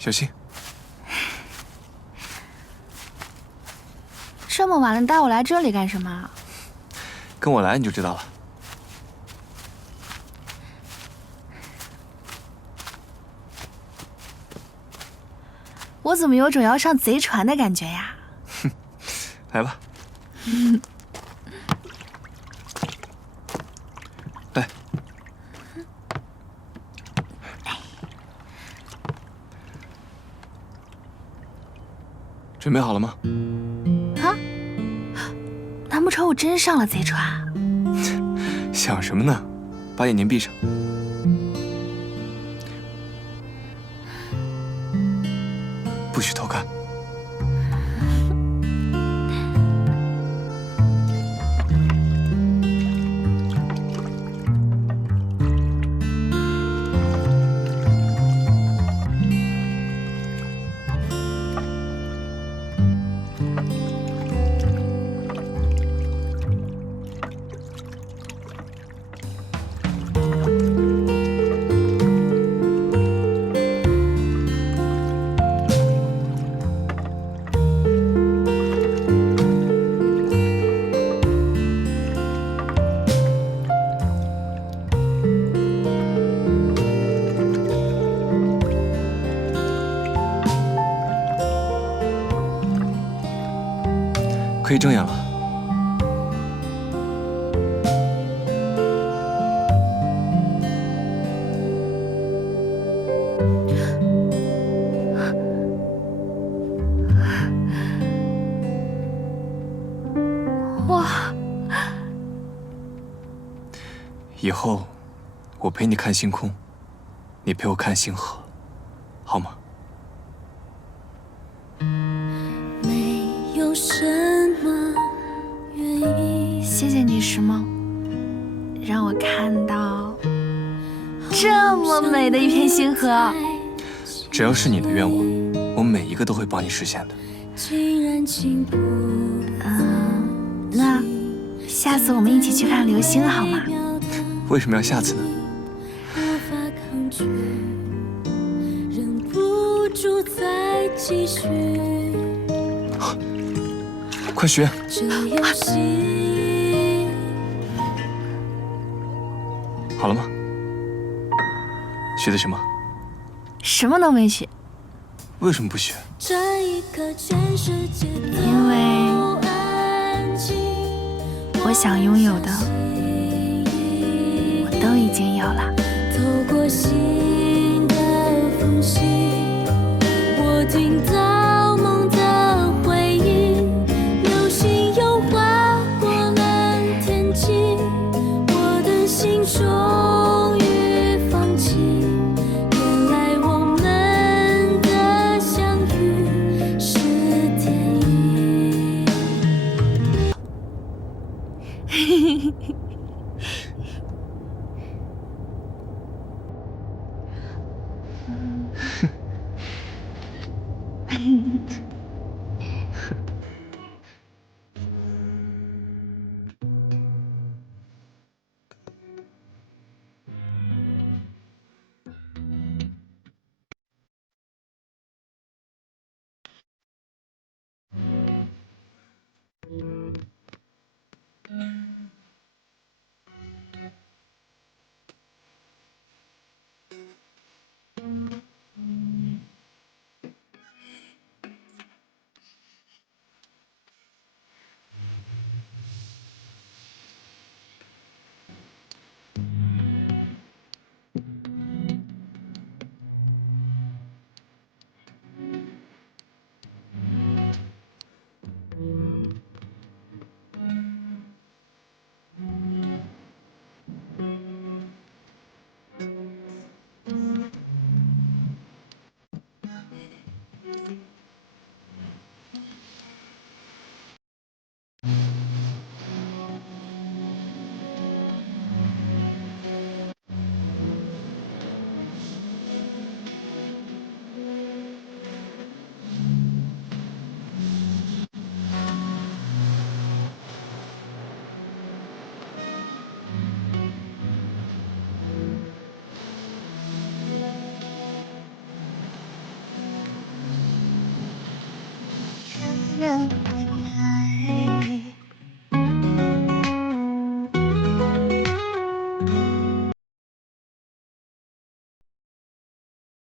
小心。这么晚了，你带我来这里干什么？跟我来你就知道了。我怎么有种要上贼船的感觉呀？哼，来吧。准备好了吗？啊？难不成我真上了贼船？想什么呢？把眼睛闭上。不许偷看。可以睁眼了。哇！以后我陪你看星空，你陪我看星河，好吗？谢谢你，石梦，让我看到这么美的一片星河。只要是你的愿望，我每一个都会帮你实现的。嗯，那下次我们一起去看流星好吗？为什么要下次呢？快学！好了吗？学的什么？什么都没学。为什么不学？因为我想拥有的我都已经有了。走过心的缝隙我听到 Mm-hmm.